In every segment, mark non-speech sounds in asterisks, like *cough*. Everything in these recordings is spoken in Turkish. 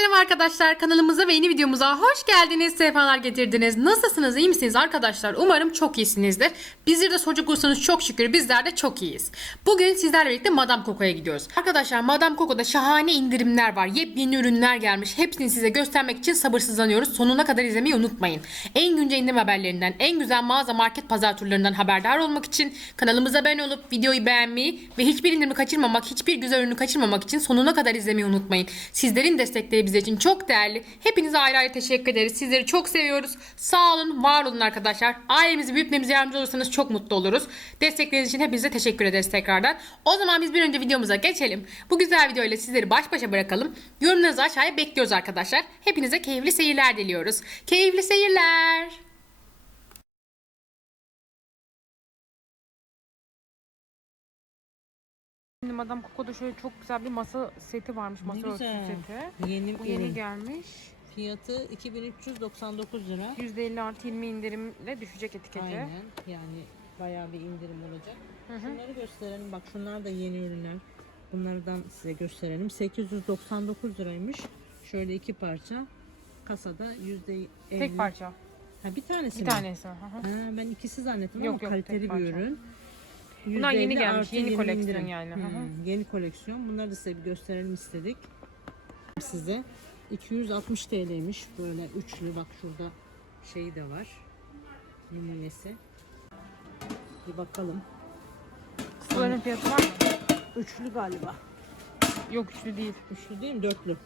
Selam arkadaşlar kanalımıza ve yeni videomuza hoş geldiniz, sefalar getirdiniz. Nasılsınız, iyi misiniz arkadaşlar? Umarım çok iyisinizdir. Bizleri de soracak olursanız çok şükür bizler de çok iyiyiz. Bugün sizlerle birlikte Madame Coco'ya gidiyoruz. Arkadaşlar Madame Coco'da şahane indirimler var. Yepyeni ürünler gelmiş. Hepsini size göstermek için sabırsızlanıyoruz. Sonuna kadar izlemeyi unutmayın. En güncel indirim haberlerinden, en güzel mağaza market pazar turlarından haberdar olmak için kanalımıza abone olup videoyu beğenmeyi ve hiçbir indirimi kaçırmamak, hiçbir güzel ürünü kaçırmamak için sonuna kadar izlemeyi unutmayın. Sizlerin destekleri bizim için çok değerli. Hepinize ayrı ayrı teşekkür ederiz. Sizleri çok seviyoruz. Sağ olun, var olun arkadaşlar. Ailemizi büyütmemize yardımcı olursanız çok mutlu oluruz. Destekleriniz için hepinize teşekkür ederiz tekrardan. O zaman biz bir önce videomuza geçelim. Bu güzel video ile sizleri baş başa bırakalım. Yorumlarınızı aşağıya bekliyoruz arkadaşlar. Hepinize keyifli seyirler diliyoruz. Keyifli seyirler. Şimdi Madame Coco'da şöyle çok güzel bir masa seti varmış. Masa örtüsü güzel. seti. Yeni Bu yeni ürün. gelmiş. Fiyatı 2399 lira. %50 artı 20 indirimle düşecek etiketi. Aynen. Yani bayağı bir indirim olacak. Hı hı. Şunları gösterelim. Bak şunlar da yeni ürünler. Bunlardan size gösterelim. 899 liraymış. Şöyle iki parça. Kasada %50. Tek parça. Ha, bir tanesi Bir mi? tanesi. Hı hı. Ha, ben ikisi zannettim Yok, ama yok, kaliteli bir parça. ürün. Bunlar yeni %50 gelmiş, yeni 20 koleksiyon yani. Hmm, yeni koleksiyon. Bunları da size bir gösterelim istedik. Size 260 TL'ymiş. Böyle üçlü bak şurada şeyi de var. Numunesi. Bir bakalım. Suların fiyatı var mı? Üçlü galiba. Yok üçlü değil. Üçlü değil mi? Dörtlü.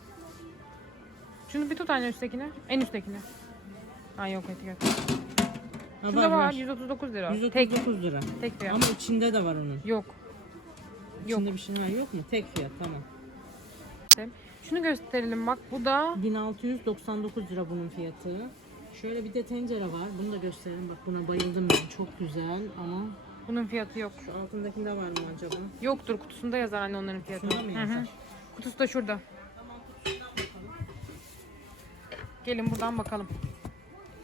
Şunu bir tut anne üsttekini. En üsttekini. Ha yok etiket. Ha, Şunda var, 139 lira. Tek 139 lira. tek fiyat. Ama içinde de var onun. Yok. Yok. İçinde bir şey var yok mu? Tek fiyat tamam. Şunu gösterelim bak. Bu da 1699 lira bunun fiyatı. Şöyle bir de tencere var. Bunu da gösterelim. Bak buna bayıldım ben. Çok güzel ama bunun fiyatı yok. şu altındakinde var mı acaba? Yoktur kutusunda yazar anne onların fiyatı. Şunda mı Hı hı. yazar? Kutusu da şurada. Gelin buradan bakalım.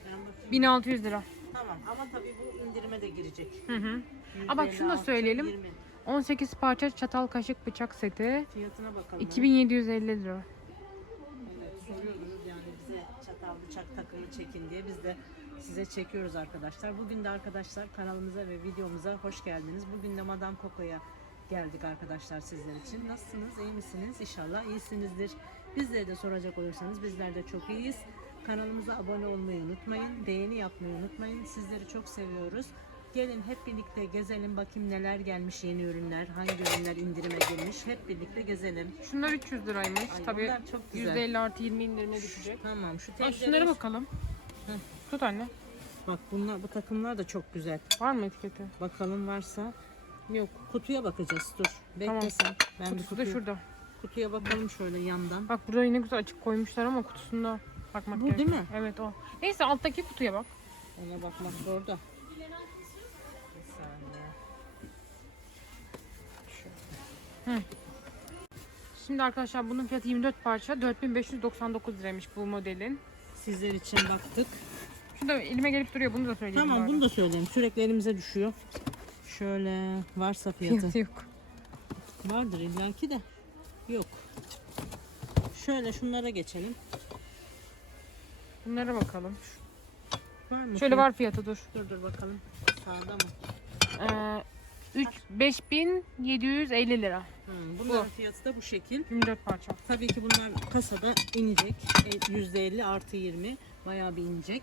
Ben bakayım. 1600 lira. Tamam ama tabii bu indirime de girecek. Hı hı. Aa, bak şunu da %56, söyleyelim. 20. 18 parça çatal kaşık bıçak seti. Fiyatına bakalım. 2750 lira. Evet, soruyoruz yani bize çatal bıçak takımı çekin diye biz de size çekiyoruz arkadaşlar. Bugün de arkadaşlar kanalımıza ve videomuza hoş geldiniz. Bugün de Madame Coco'ya geldik arkadaşlar sizler için. Nasılsınız? iyi misiniz? İnşallah iyisinizdir. Bizleri de soracak olursanız bizler de çok iyiyiz. Kanalımıza abone olmayı unutmayın. Beğeni yapmayı unutmayın. Sizleri çok seviyoruz. Gelin hep birlikte gezelim bakayım neler gelmiş yeni ürünler, hangi ürünler indirime girmiş. Hep birlikte gezelim. Şunlar 300 liraymış. Ay, Tabii bunlar çok güzel. %50 artı 20 indirime düşecek. Tamam şu Aa, şunlara bakalım. Hı. Tut anne. Bak bunlar bu takımlar da çok güzel. Var mı etiketi? Bakalım varsa. Yok kutuya bakacağız dur. Tamam. Bekle sen. Ben bir Kutusu da kutuya, şurada. kutuya bakalım şöyle yandan. Bak burada yine güzel açık koymuşlar ama kutusunda bakmak Bu gerekiyor. değil mi? Evet o. Neyse alttaki kutuya bak. Ona bakmak. Bir saniye. Şimdi arkadaşlar bunun fiyatı 24 parça. 4599 liraymış bu modelin. Sizler için baktık. Şurada elime gelip duruyor. Bunu da söyleyeyim. Tamam bunu da söyleyeyim. Sürekli elimize düşüyor. Şöyle varsa fiyatı. Fiyatı yok. Vardır illaki de. Yok. Şöyle şunlara geçelim. Bunlara bakalım. Var mı? Şöyle var fiyatı dur. Dur dur bakalım. Sağda mı? Ee, 3 5750 lira. Hı, bunların fiyatı da bu şekil. 24 parça. Tabii ki bunlar kasada inecek. E, %50 artı 20. Bayağı bir inecek.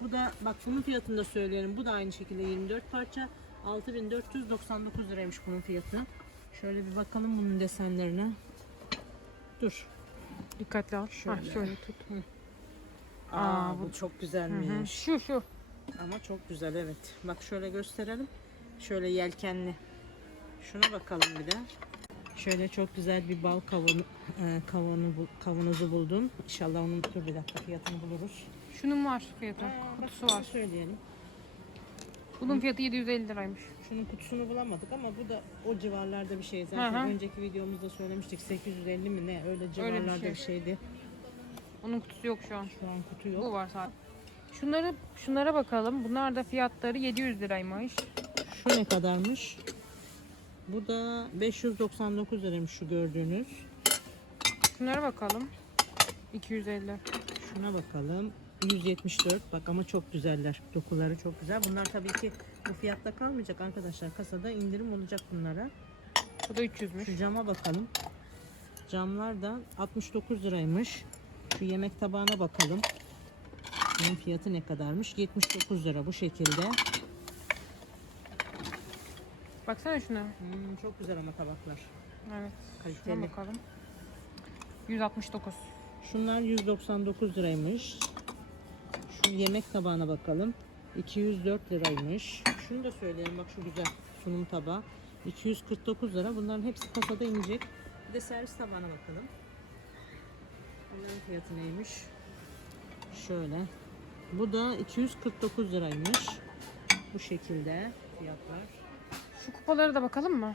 Bu da bak bunun fiyatını da söyleyelim. Bu da aynı şekilde 24 parça. 6499 liraymış bunun fiyatı. Şöyle bir bakalım bunun desenlerine. Dur. Dikkatli al. Şöyle, Şöyle. şöyle tut. Aa, Aa, bu çok güzelmiş. Şu şu. Ama çok güzel evet. Bak şöyle gösterelim. Şöyle yelkenli. Şuna bakalım bir de. Şöyle çok güzel bir bal kavunu, e, kavunu, kavanozu buldum. İnşallah onun dur bir dakika fiyatını buluruz. Şunun var fiyatı. Bak Kutusu var. Söyleyelim. Bunun fiyatı 750 liraymış. Şunun kutusunu bulamadık ama bu da o civarlarda bir şey. Zaten Hı hı. önceki videomuzda söylemiştik 850 mi ne öyle civarlarda şey. bir şeydi. Onun kutusu yok şu an. Şu an kutu yok. Bu var sadece. Şunları şunlara bakalım. Bunlar da fiyatları 700 liraymış. Şu ne kadarmış? Bu da 599 liraymış şu gördüğünüz. Şunlara bakalım. 250. Şuna bakalım. 174 bak ama çok güzeller. Dokuları çok güzel. Bunlar tabii ki bu fiyatta kalmayacak arkadaşlar. Kasada indirim olacak bunlara. Bu da 300'müş. Şu cama bakalım. Camlar da 69 liraymış. Şu yemek tabağına bakalım. Bunun fiyatı ne kadarmış? 79 lira bu şekilde. Baksana şuna. Hmm, çok güzel ama tabaklar. Evet. Kaliteli. Şuna bakalım. 169. Şunlar 199 liraymış. Şu yemek tabağına bakalım. 204 liraymış. Şunu da söyleyelim bak şu güzel sunum tabağı. 249 lira. Bunların hepsi kasada inecek. Bir de servis tabağına bakalım. Bunların fiyatı neymiş? Şöyle. Bu da 249 liraymış. Bu şekilde fiyatlar. Şu kupalara da bakalım mı?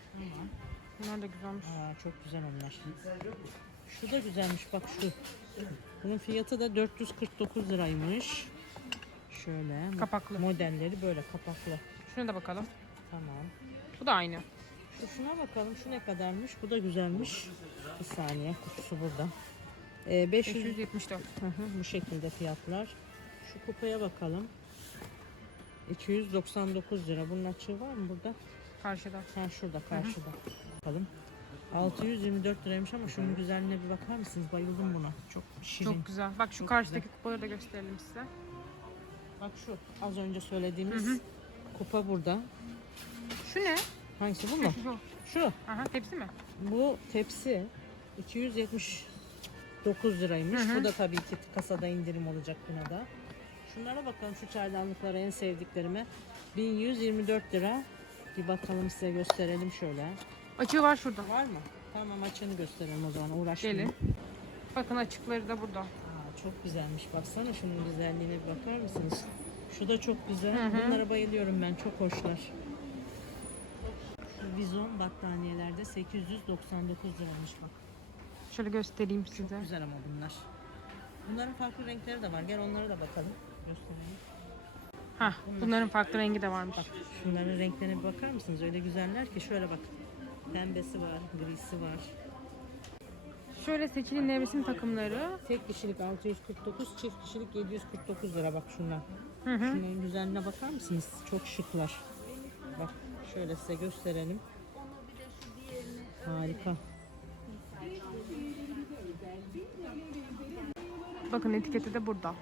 Bunlar da güzelmiş. Aa, çok güzel onlar. Şu da güzelmiş bak şu. Bunun fiyatı da 449 liraymış. Şöyle. Kapaklı. Modelleri böyle kapaklı. Şuna da bakalım. Tamam. Bu da aynı. Şu şuna bakalım. Şu ne kadarmış? Bu da güzelmiş. Bir saniye. Kutusu burada. Ee, 500 574. Hı hı, bu şekilde fiyatlar. Şu kupaya bakalım. 299 lira. Bunun açığı var mı burada? Karşıda. Ha şurada karşıda. Bakalım. 624 liraymış ama şunun güzelliğine bir bakar mısınız? Bayıldım buna. Çok şirin. Çok güzel. Bak şu Çok karşıdaki kupaları da gösterelim size. Bak şu az önce söylediğimiz kupa burada. Şu ne? Hangisi bu mu? Şu. Şu. Aha tepsi mi? Bu tepsi 279 liraymış. Hı hı. Bu da tabii ki kasada indirim olacak buna da. Şunlara bakalım şu çaydanlıklara en sevdiklerime. 1124 lira. Bir bakalım size gösterelim şöyle. Açığı var şurada. Var mı? Tamam açığını gösterelim o zaman uğraşmayın. Gelin. Bakın açıkları da burada. Aa, çok güzelmiş. Baksana şunun güzelliğine bir bakar mısınız? Şu da çok güzel. Hı hı. Bunlara bayılıyorum ben. Çok hoşlar. Şu vizon battaniyelerde 899 liraymış bak. Şöyle göstereyim Çok size. güzel ama bunlar. Bunların farklı renkleri de var. Gel onlara da bakalım. Göstereyim. Hah, bunların farklı rengi de varmış. Bak şunların renklerine bir bakar mısınız? Öyle güzeller ki şöyle bak. Pembesi var, grisi var. Şöyle seçili nevresim takımları. Tek kişilik 649, çift kişilik 749 lira bak şunlar. Hı hı. Şunların güzelliğine bakar mısınız? Çok şıklar. Bak şöyle size gösterelim. Harika. Bakın etiketi de burada.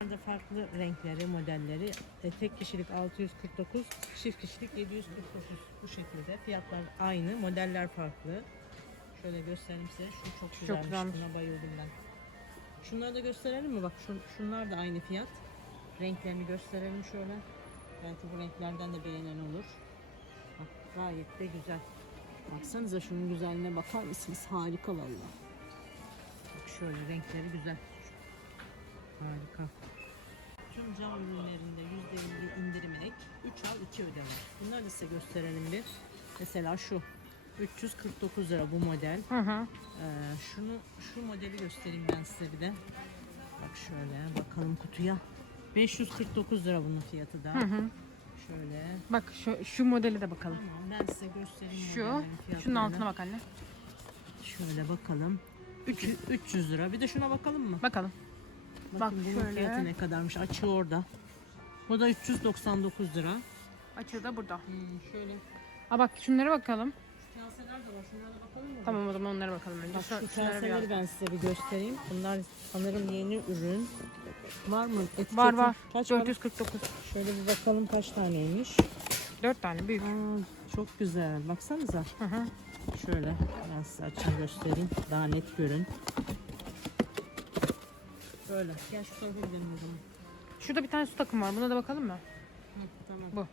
Burada farklı renkleri, modelleri. E, tek kişilik 649, çift kişilik 749 bu şekilde. Fiyatlar aynı, modeller farklı. Şöyle göstereyim size. Şu çok güzelmiş. güzelmiş. Buna bayıldım ben. Şunları da gösterelim mi? Bak şu, şunlar da aynı fiyat. Renklerini gösterelim şöyle. Belki bu renklerden de beğenen olur. Bak gayet de güzel. Baksanıza şunun güzelliğine bakar mısınız? Harika vallahi. Bak şöyle renkleri güzel. Harika. Tüm cam ürünlerinde %50 indirim ek. 3 al 2 ödeme. Bunları da size gösterelim bir. Mesela şu. 349 lira bu model. Hı hı. Ee, şunu şu modeli göstereyim ben size bir de. Bak şöyle bakalım kutuya. 549 lira bunun fiyatı da. Hı hı. Şöyle. Bak şu, şu modeli de bakalım. Tamam ben size göstereyim. Şu. Şunun altına bak anne. Şöyle bakalım. 300, 300 lira. Bir de şuna bakalım mı? Bakalım. Bakın Bak bunun şöyle. fiyatı ne kadarmış? Açığı orada. Bu da 399 lira. Açığı da burada. Hmm, şöyle Aa bak şunlara bakalım. kaseler de var. Şunlara da bakalım mı? Tamam o zaman onlara bakalım önce. Bak Şu, şu şunlara kaseleri ben size bir göstereyim. Bunlar sanırım yeni ürün. Var mı? Etiketi? Var var. Kaç para? 449. Şöyle bir bakalım kaç taneymiş. 4 tane büyük. Aa, çok güzel. Baksanıza. Hı hı. Şöyle ben size açayım göstereyim. Daha net görün. Böyle. Gel şu tarafa gidelim o zaman. Şurada bir tane su takımı var. Buna da bakalım mı? Hı, tamam. Bu.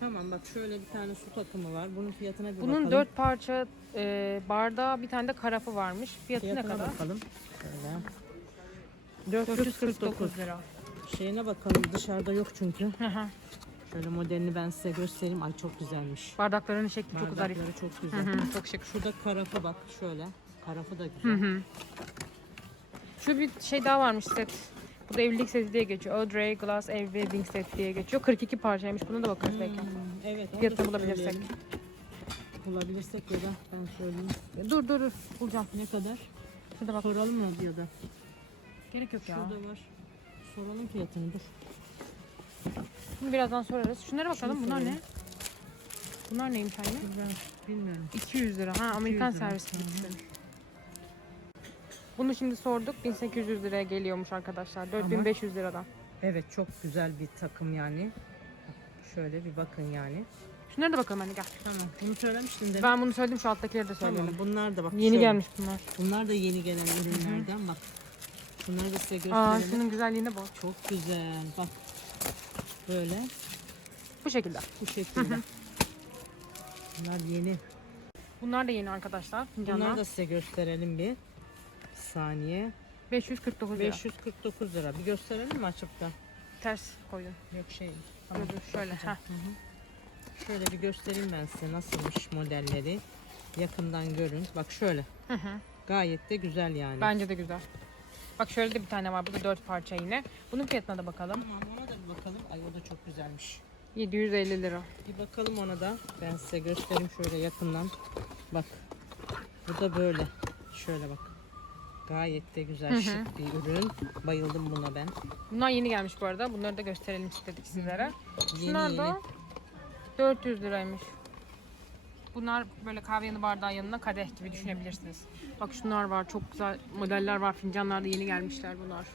Tamam bak şöyle bir tane su takımı var. Bunun fiyatına bir Bunun bakalım. 4 parça e, bardağı bir tane de karafı varmış. Fiyatı Fiyatına ne kadar? bakalım. Şöyle. 449. 449 lira. Şeyine bakalım dışarıda yok çünkü. Hı hı. Şöyle modelini ben size göstereyim. Ay çok güzelmiş. Bardakların şekli çok zarif. Bardakları çok Hı güzel. hı, çok şık. Şurada karafı bak şöyle. Karafı da Hı güzel. hı. Şu bir şey daha varmış set. Bu da evlilik seti diye geçiyor. Audrey Glass Ev Wedding Set diye geçiyor. 42 parçaymış. Buna da bakarız belki. Hmm, evet. onu Fiyatını da bulabilirsek. söyleyelim. Bulabilirsek ya da ben söyleyeyim. Dur dur dur. Bulacağım. Ne kadar? Şurada bak. Soralım mı ya da? Gerek yok ya. Şurada var. Soralım fiyatını dur. Şimdi birazdan sorarız. Şunlara bakalım. Şunu Bunlar ne? sorayım. Bunlar neymiş anne? Ben bilmiyorum. 200 lira. Ha Amerikan 200 lira. servisi. Bunu şimdi sorduk. 1800 liraya geliyormuş arkadaşlar. 4500 liradan. Evet çok güzel bir takım yani. Şöyle bir bakın yani. Şunlara da bakalım hadi gel. Tamam. Bunu söylemiştin de. Ben bunu söyledim şu alttakileri de Tamam. söyleyelim. Bunlar da bak. Yeni şöyle. gelmiş bunlar. Bunlar da yeni gelen ürünlerden bak. Bunları da size Aa gösterelim. şunun güzelliğine bak. Çok güzel. Bak. Böyle Bu şekilde. bu şekilde. Bunlar yeni. Bunlar da yeni arkadaşlar. Bunları da size gösterelim bir. Saniye. 549 lira. 549 lira. Bir gösterelim mi açıp da? Ters koydum. Yok şey. Dur, dur, şöyle. hı. Şöyle bir göstereyim ben size nasılmış modelleri. Yakından görün. Bak şöyle. Hı hı. Gayet de güzel yani. Bence de güzel. Bak şöyle de bir tane var. Bu da 4 parça yine. Bunun fiyatına da bakalım. Tamam ona da bir bakalım. Ay o da çok güzelmiş. 750 lira. Bir bakalım ona da. Ben size göstereyim şöyle yakından. Bak. Bu da böyle. Şöyle bak. Gayet de güzel Hı hı. şık bir ürün. Bayıldım buna ben. Bunlar yeni gelmiş bu arada. Bunları da gösterelim istedik sizlere. Yeni Şunlar yeni. da 400 liraymış. Bunlar böyle kahve yanı bardağı yanına kadeh gibi düşünebilirsiniz. Bak şunlar var. Çok güzel modeller var. Fincanlar da yeni gelmişler bunlar.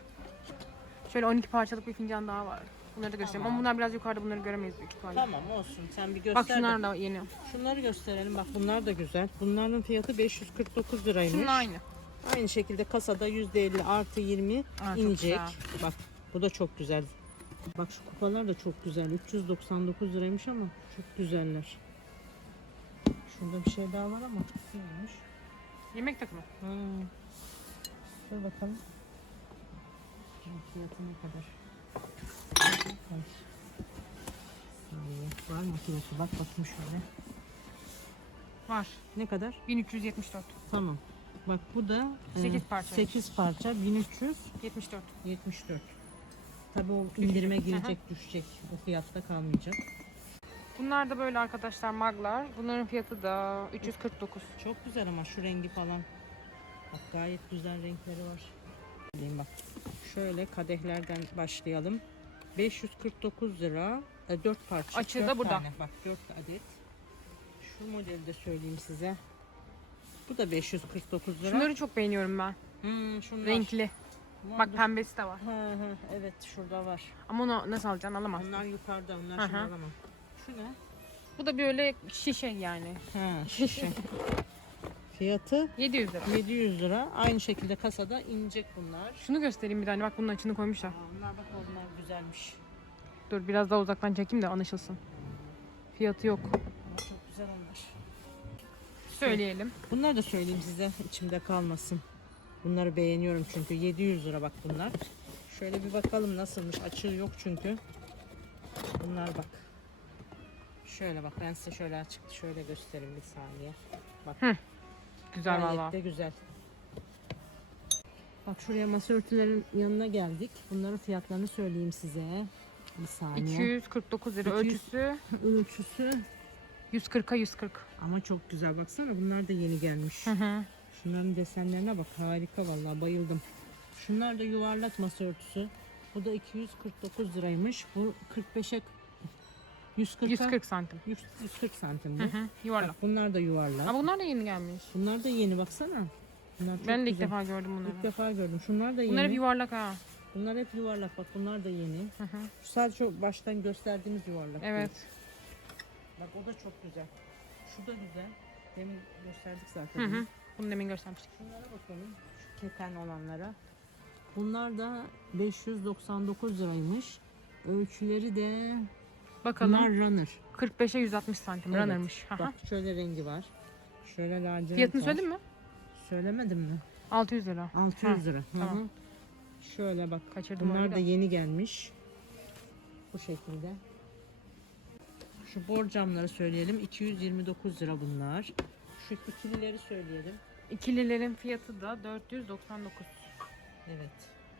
Şöyle 12 parçalık bir fincan daha var. Bunları da göstereyim. Ama bunlar biraz yukarıda bunları göremeyiz büyük ihtimalle. Tamam olsun. Sen bir göster. Bak şunlar da yeni. Şunları gösterelim. Bak bunlar da güzel. Bunların fiyatı 549 liraymış. Şunlar aynı. Aynı şekilde kasada %50 artı 20 Aa, çok inecek. güzel. Bak bu da çok güzel. Bak şu kupalar da çok güzel. 399 liraymış ama çok güzeller. Şurada bir şey daha var ama neymiş? Yemek takımı. Ha. Dur bakalım. Bunun Fiyatı ne kadar? Ay. Saniye. Var mı fiyatı? Bak bakayım şöyle. Var. Ne kadar? 1374. Tamam. Bak bu da Sekiz parça. 8 parça 1374. 74. Tabii o indirime girecek, düşecek. O fiyatta kalmayacak. Bunlar da böyle arkadaşlar maglar. Bunların fiyatı da 349. Çok güzel ama şu rengi falan. Bak gayet güzel renkleri var. Diyeyim bak. Şöyle kadehlerden başlayalım. 549 lira. 4 parça. Açığı dört da burada. tane. Bak 4 adet. Şu modeli de söyleyeyim size. Bu da 549 lira. Şunları çok beğeniyorum ben. Hmm, şunlar. Renkli. Var, Bak dur. pembesi de var. Ha, ha, evet şurada var. Ama onu nasıl alacaksın alamazsın. Onlar yukarıda, onlar Hı şimdi hı. alamam. Şu ne? Bu da böyle şişe yani. Ha, şişe. Fiyatı 700 lira. 700 lira. Aynı şekilde kasada inecek bunlar. Şunu göstereyim bir tane. Bak bunun açını koymuşlar. Aa, Bunlar bak onlar güzelmiş. Dur biraz daha uzaktan çekeyim de anlaşılsın. Fiyatı yok. Ama çok güzel onlar. Söyleyelim. Bunları da söyleyeyim size içimde kalmasın. Bunları beğeniyorum çünkü 700 lira bak bunlar. Şöyle bir bakalım nasılmış. Açığı yok çünkü. Bunlar bak. Şöyle bak ben size şöyle açık şöyle göstereyim bir saniye. Bak. Güzel Gayet valla. de güzel. Bak şuraya masa örtülerin yanına geldik. Bunların fiyatlarını söyleyeyim size. Bir saniye. 249 lira. 200. Ölçüsü Ölçüsü 140'a 140. ama çok güzel. Baksana bunlar da yeni gelmiş. Hı hı. Şunların desenlerine bak. Harika vallahi bayıldım. Şunlar da yuvarlak masa örtüsü. Bu da 249 liraymış. Bu 45'e 140 140 santim. 140 santim Hı bu. hı. Yuvarlak. Bak, bunlar da yuvarlak. Ama bunlar da yeni gelmiş. Bunlar da yeni baksana. Bunlar çok Ben de ilk güzel. defa gördüm bunları. İlk defa gördüm. Şunlar da yeni. Bunlar hep yuvarlak ha. Bunlar hep yuvarlak bak bunlar da yeni. Hı hı. Sadece baştan gösterdiğimiz yuvarlak. değil. Bak o da çok güzel. Şu da güzel. Demin gösterdik Hı zaten. hı. Bunu demin göstermiştik. Şunlara bakalım. Şu keten olanlara. Bunlar da 599 liraymış. Ölçüleri de Bakalım. bunlar runner. 45'e 160 santim. Evet. Runner'mış. Hı hı. Bak şöyle rengi var. Şöyle lacivert Fiyatını söyledin mi? Söylemedim mi? 600 lira. 600 Ha, lira. Hı tamam. hı. Şöyle bak. Kaçırdım Bunlar da. yeni gelmiş. Bu şekilde. Şu borcamları söyleyelim. 229 lira bunlar. Şu ikilileri söyleyelim. İkililerin fiyatı da 499. Evet.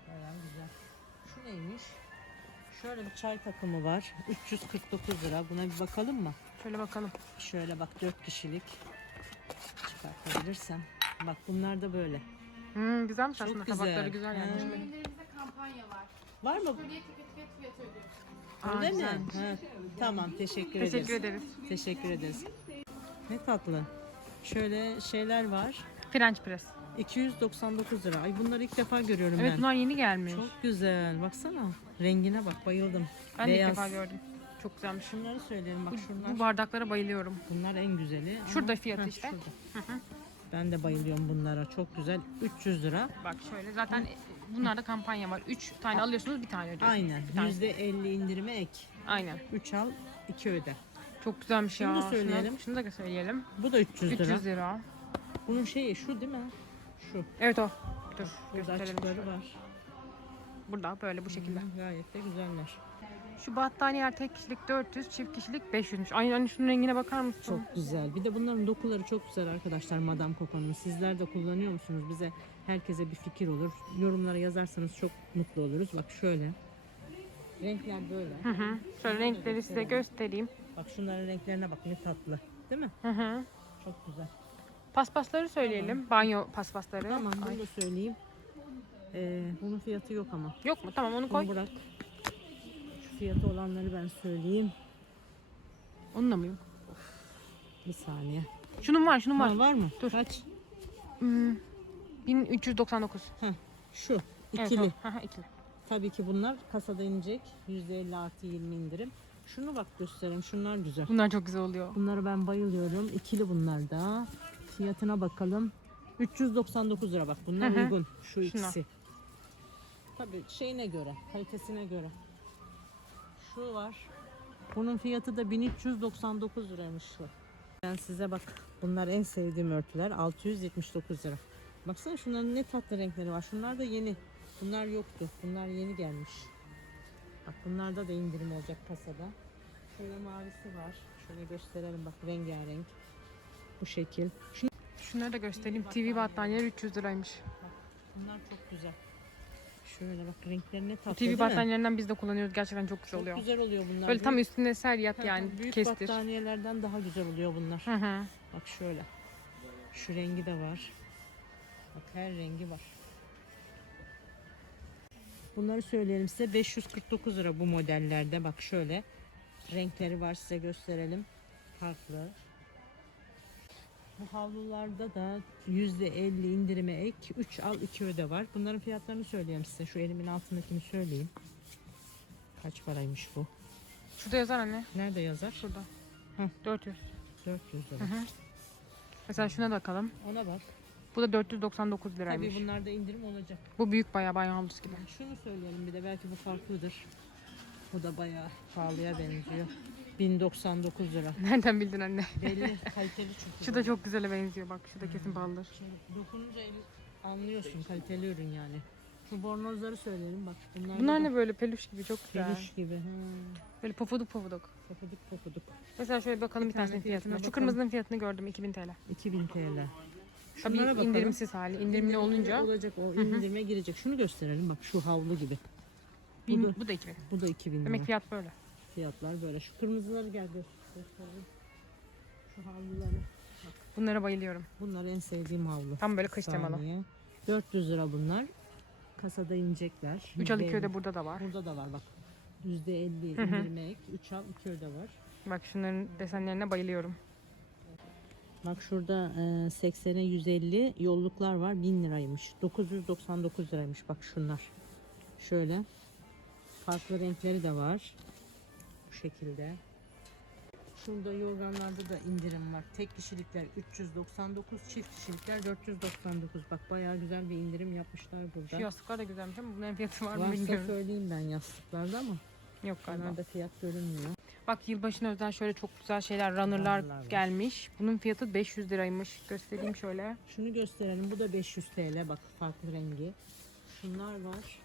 Bayağı güzel. Şu neymiş? Şöyle bir çay takımı var. 349 lira. Buna bir bakalım mı? Şöyle bakalım. Şöyle bak 4 kişilik. Çıkartabilirsem. Bak bunlar da böyle. Hmm, güzelmiş Çok aslında güzel. tabakları güzel yani. Ürünlerimizde kampanya var. Var mı? Tiket tiket fiyatı ödüyorsunuz. Öyle mi? güzelmiş. Ha, tamam teşekkür, ederiz. Teşekkür ederiz. Teşekkür ederiz. Ne tatlı. Şöyle şeyler var. French press. 299 lira. Ay bunları ilk defa görüyorum Evet ben. bunlar yeni gelmiş. Çok güzel. Baksana. Rengine bak bayıldım. ben de ilk Beyaz. defa gördüm. Çok güzelmiş. Şunları söyleyelim bak şunlar. Bu bardaklara bayılıyorum. Bunlar en güzeli. Şurada Ama- fiyatı Heh, işte. şurada. Ben de bayılıyorum bunlara. Çok güzel. 300 lira. Bak şöyle zaten bunlarda kampanya var. 3 tane alıyorsunuz bir tane ödüyorsunuz. Aynen. Bir tane. %50 indirime ek. Aynen. 3 al 2 öde. Çok güzelmiş Şunu ya. da söyleyelim. Şunu, şunu da söyleyelim. Bu da 300 lira. 300 lira. Bunun şeyi şu değil mi? Şu. Evet o. Dur Burada gösterelim. açıkları var. Burada böyle bu şekilde. Hı, Gayet de güzeller. Şu battaniyeler tek kişilik 400, çift kişilik 500'müş. Aynı hani şunun rengine bakar mısın? Çok güzel. Bir de bunların dokuları çok güzel arkadaşlar Madame Coco'nun. Sizler de kullanıyor musunuz? Bize herkese bir fikir olur. Yorumlara yazarsanız çok mutlu oluruz. Bak şöyle. Renkler böyle. Hı hı. Şöyle renkleri size göstereyim. Bak şunların renklerine bak ne tatlı. Değil mi? Hı hı. Çok güzel. Paspasları söyleyelim. Banyo paspasları. Tamam Ay. bunu da söyleyeyim. Ee, bunun fiyatı yok ama. Yok mu? Tamam onu Bunu koy. bırak. Şu fiyatı olanları ben söyleyeyim. Onunla mı yok? Bir saniye. Şunun var, şunun var. Ha, var mı? Dur. Kaç? Hmm, 1399. Heh, şu. Evet, ikili. Hı hı, ikili. Tabii ki bunlar kasada inecek. %50 artı 20 indirim. Şunu bak göstereyim. Şunlar güzel. Bunlar çok güzel oluyor. Bunları ben bayılıyorum. İkili bunlar da. Fiyatına bakalım. 399 lira bak. Bunlar Hı hı. uygun. Şu Şuna. ikisi. Tabii şeyine göre, kalitesine göre. Şu var. Bunun fiyatı da 1399 liraymış şu. Ben size bak. Bunlar en sevdiğim örtüler. 679 lira. Baksana şunların ne tatlı renkleri var. Şunlar da yeni. Bunlar yoktu. Bunlar yeni gelmiş. Bak bunlarda da indirim olacak kasada. Şöyle mavisi var. Şöyle gösterelim bak rengarenk. Bu şekil. Şu- Şunları da göstereyim. TV battaniyeler 300 liraymış. Bunlar çok güzel. Şöyle bak renkleri ne tatlı TV battaniyelerinden biz de kullanıyoruz. Gerçekten çok güzel Çok oluyor. güzel oluyor bunlar. Böyle tam üstünde ser yat Ha, yani büyük kestir. battaniyelerden daha güzel oluyor bunlar. Hı hı. Bak şöyle. Şu rengi de var. Bak her rengi var. Bunları söyleyelim size 549 lira bu modellerde. Bak şöyle. Renkleri var size gösterelim. Farklı. Bu havlularda da %50 indirime ek 3 al 2 öde var. Bunların fiyatlarını söyleyeyim size. Şu elimin altındakini söyleyeyim. Kaç paraymış bu? Şurada yazar anne. Nerede yazar? Şurada. Hı. 400. 400 lira. Hı hı. Mesela şuna bakalım. Ona bak. Bu da 499 liraymış. Tabii bunlarda indirim olacak. Bu büyük bayağı bayağı havlusu gibi. Şunu söyleyelim bir de belki bu farklıdır. Bu da bayağı pahalıya benziyor. 1099 lira. Nereden bildin anne? Belli *laughs* kaliteli çünkü. Şu da çok güzele benziyor bak. Şu da kesin pahalıdır. Şey, dokununca anlıyorsun kaliteli ürün yani. Şu bornozları söyleyelim bak. Bunlar, Bunlar ne böyle peluş gibi çok güzel. peluş gibi. Ha, Böyle pofuduk pofuduk. pofuduk pofuduk. Mesela şöyle bakalım bir, Bir tane tanesinin fiyatına fiyatına. Şu bakalım. kırmızının fiyatını gördüm 2000 TL. 2000 TL. Tabii Şunlara bakalım. indirimsiz hali. İndirimli olunca olacak o indirime girecek. Şunu gösterelim bak şu havlu gibi. bin, bu da- bu da 2000. Bu da 2000 lira. Demek fiyat böyle. Fiyatlar böyle. Şu kırmızıları gel gö- gösterelim. Şu havluları. Bunlara bayılıyorum. Bunlar en sevdiğim havlu. Tam böyle kış temalı. Saniye. 400 lira bunlar. Kasada inecekler. 3 al 2 %50. öde burada da var. Burada da var bak. %50 Hı hı. indirime ek. 3 al 2 öde var. Bak şunların desenlerine bayılıyorum. Bak şurada e, 80'e 150 yolluklar var. 1000 liraymış. 999 liraymış bak şunlar. Şöyle. Farklı renkleri de var. Bu şekilde. Şurada yorganlarda da indirim var. Tek kişilikler 399, çift kişilikler 499. Bak bayağı güzel bir indirim yapmışlar burada. Şu yastıklar da güzelmiş ama bunların fiyatı var mı Varsa bilmiyorum. söyleyeyim ben yastıklarda ama Yok galiba. onlarda fiyat görünmüyor. Bak yılbaşına özel şöyle çok güzel şeyler, runner'lar Runner'lar var. gelmiş. Bunun fiyatı 500 liraymış. Göstereyim şöyle. Şunu gösterelim. Bu da 500 TL. Bak farklı rengi. Şunlar var.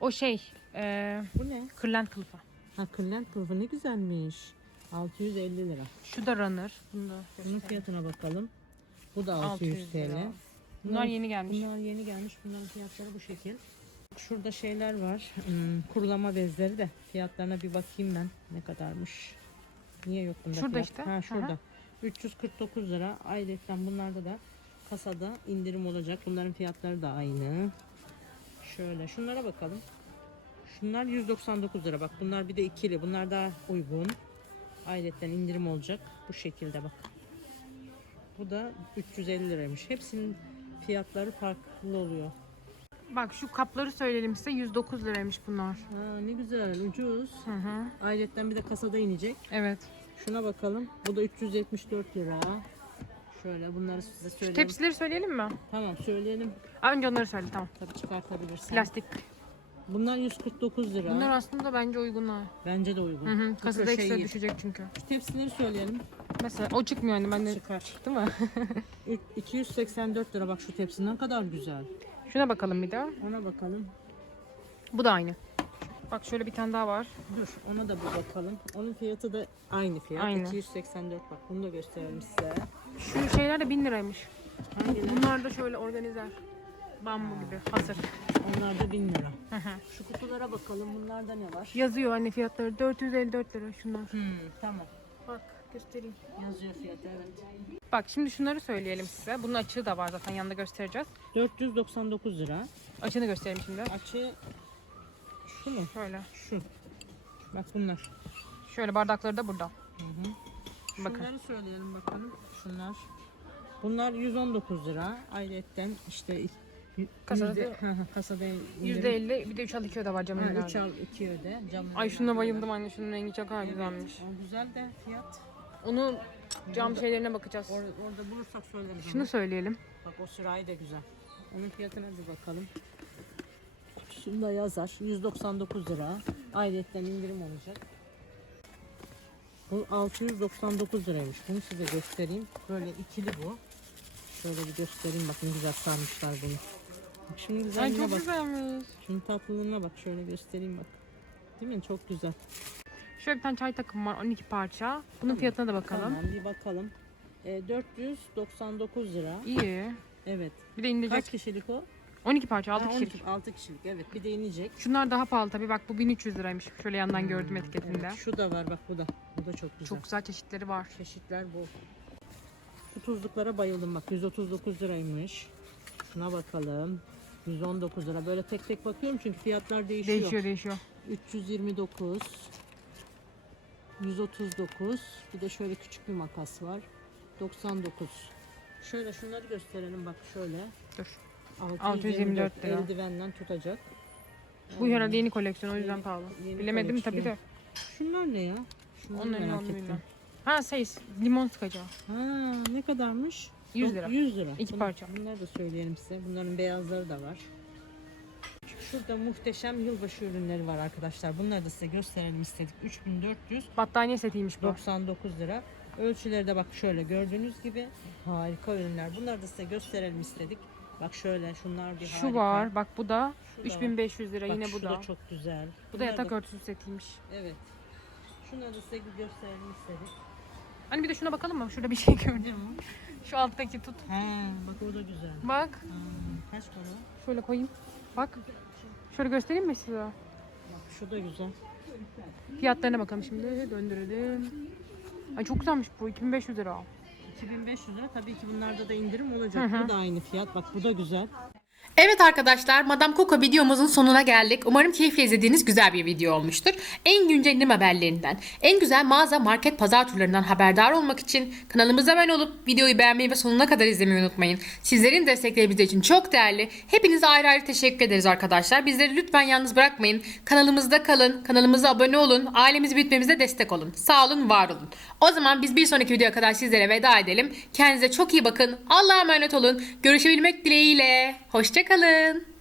O şey, e, Bu ne? kırlent kılıfı. Ha kırlent kılıfı ne güzelmiş. 650 lira. Şu da runner. Bunu da Bunun göstereyim. fiyatına bakalım. Bu da 600, 600 lira. TL. Bunlar yeni gelmiş. Bunlar yeni gelmiş. Bunların fiyatları bu şekil. Şurada şeyler var. Hmm, kurulama bezleri de. Fiyatlarına bir bakayım ben. Ne kadarmış. Niye yok bunda Şurada fiyat? işte. Ha şurada. hı. 349 lira. Ayrıca bunlarda da kasada indirim olacak. Bunların fiyatları da aynı. Şöyle şunlara bakalım. Şunlar 199 lira bak. Bunlar bir de ikili. Bunlar daha uygun. Ayrıca indirim olacak. Bu şekilde bak. Bu da 350 liraymış. Hepsinin fiyatları farklı oluyor. Bak şu kapları söyleyelim size 109 liraymış bunlar. Ha, ne güzel ucuz. Hı hı. Ayrıca bir de kasada inecek. Evet. Şuna bakalım. Bu da 374 lira. Şöyle bunları size Şu söyleyeyim. tepsileri söyleyelim mi? Tamam söyleyelim. Aa, Önce onları söyle tamam. Tabii çıkartabilirsin. Plastik. Bunlar 149 lira. Bunlar aslında bence uygunlar. Bence de uygun. Hı hı. Kasada ekstra iyi. düşecek çünkü. Şu tepsileri söyleyelim. Mesela o çıkmıyor hani ben de Çıkar. değil mi? *laughs* Ü- 284 lira bak şu tepsi ne kadar güzel. Şuna bakalım bir daha. Ona bakalım. Bu da aynı. Bak şöyle bir tane daha var. Dur ona da bir bakalım. Onun fiyatı da aynı fiyat. Aynı. 284 bak bunu da gösterelim size. Şu şeyler de 1000 liraymış. Hangileri? Bunlar da şöyle organizer. Bambu gibi hazır. Onlar da 1000 lira. Şu kutulara bakalım bunlarda ne var? Yazıyor anne fiyatları 454 lira şunlar. Hmm, tamam. Bak göstereyim. Yazıyor fiyatı evet. Bak şimdi şunları söyleyelim size. Bunun açığı da var zaten yanında göstereceğiz. 499 lira. Açığını göstereyim şimdi. Açı şu mu? Şöyle. Şu. Bak bunlar. Şöyle bardakları da burada. Hı hı. Bakın. Şunları söyleyelim bakalım. Şunlar. Bunlar 119 lira. Ayrıca işte Kasada yüzde- kasada indirim. %50 bir de 3 al 2 öde var camın Ha, önünde. 3 al 2 öde. Camın Ay şuna bayıldım anne. Şunun rengi çok Evet, güzelmiş. O güzel de fiyat. Onu cam şeylerine bakacağız. Or- orada bulursak söyleriz. Şunu onu. söyleyelim. Bak o sürahi de güzel. Onun fiyatına bir bakalım. Şunda yazar. 199 lira. Ayrıca indirim olacak. Bu 699 liraymış. Bunu size göstereyim. Böyle ikili bu. Şöyle bir göstereyim bakın güzel sarmışlar bunu. Bak şimdi Ay güzelliğine çok bak. güzelmiş. Şunun tatlılığına bak şöyle göstereyim bak. Değil mi? Çok güzel. Şöyle bir tane çay takımı var 12 parça. Bunun fiyatına da bakalım. Tamam bir bakalım. E, 499 lira. İyi. Evet. Bir de indirecek. Kaç kişilik o? 12 parça 6 Ha, kişilik. 12 6 kişilik. Evet. Bir de inecek. Şunlar daha pahalı tabii bak bu 1300 liraymış. Şöyle yandan gördüm etiketinde. Evet, şu da var bak bu da. Bu da çok güzel. Çok güzel çeşitleri var. Çeşitler bu. Şu tuzluklara bayıldım bak 139 liraymış. Şuna bakalım. 119 lira. Böyle tek tek bakıyorum çünkü fiyatlar değişiyor. Değişiyor değişiyor. 329 139 bir de şöyle küçük bir makas var. 99. Şöyle şunları gösterelim bak şöyle. Dur. 624 lira. Eldivenden tutacak. Bu herhalde yeni koleksiyon o yüzden Yeni- pahalı. yeni Bilemedim tabii de. koleksiyon. Şunlar ne ya? Şunları Onların merak ettim. Ha şey limon sıkacağı. Ha ne kadarmış? 100 Dok- lira. 100 lira. İki Bunu- parça. Bunları da söyleyelim size. Bunların beyazları da var. Şurada muhteşem yılbaşı ürünleri var arkadaşlar. Bunları da size gösterelim istedik. 3499 Battaniye setiymiş bu. lira. Ölçüleri de bak şöyle gördüğünüz gibi harika ürünler. Bunları da size gösterelim istedik. Bak şöyle şunlar bir Şu harika. var. Bak bu da Şu da var. 3500 lira Bak yine bu şu da. çok güzel. Bu da Bunlar yatak örtüsü setiymiş. Evet. Şunları da size gösterelim istedik. Hani bir de şuna bakalım mı? Şurada bir şey *laughs* gördüm. Şu alttaki tut. He, bak o da güzel. Bak. Kaç para? Şöyle koyayım. Bak. Şöyle göstereyim mi size? Bak şu da güzel. Fiyatlarına bakalım şimdi. Döndürelim. Ay çok güzelmiş bu. 2500 lira. 2500 lira. Tabii ki bunlarda da indirim olacak. Hı hı. Bu da aynı fiyat. Bak bu da güzel. Evet arkadaşlar Madame Coco videomuzun sonuna geldik. Umarım keyifle izlediğiniz güzel bir video olmuştur. En güncel haberlerinden, en güzel mağaza, market, pazar turlarından haberdar olmak için kanalımıza abone olup videoyu beğenmeyi ve sonuna kadar izlemeyi unutmayın. Sizlerin destekleri bizim için çok değerli. Hepinize ayrı ayrı teşekkür ederiz arkadaşlar. Bizleri lütfen yalnız bırakmayın. Kanalımızda kalın, kanalımıza abone olun, ailemizi büyütmemize destek olun. Sağ olun, var olun. O zaman biz bir sonraki videoya kadar sizlere veda edelim. Kendinize çok iyi bakın. Allah'a emanet olun. Görüşebilmek dileğiyle. Hoşçakalın.